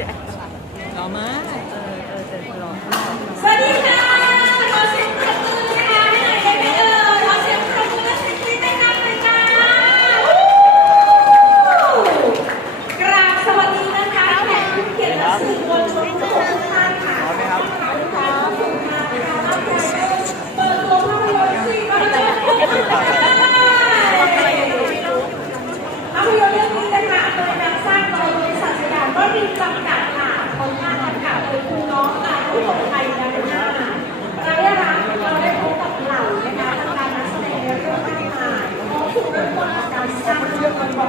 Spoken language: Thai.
แะหล่อมากสวัสดีค่ะขาเสียงรบนะคะให้หน่อยได้ไหมเออขอเสียงรบมือสิบปีได้นานเลยจ้ากราบสวัสดีนะคะแขกผู้เกียรติและสื่อมวชนทุกท่นคะขอบคครับคุณคะคุณคะเปิดตัวภาพยนตร์ซีรีส์ภาพยนตร์เรื่องนี้นะคะ จำกัด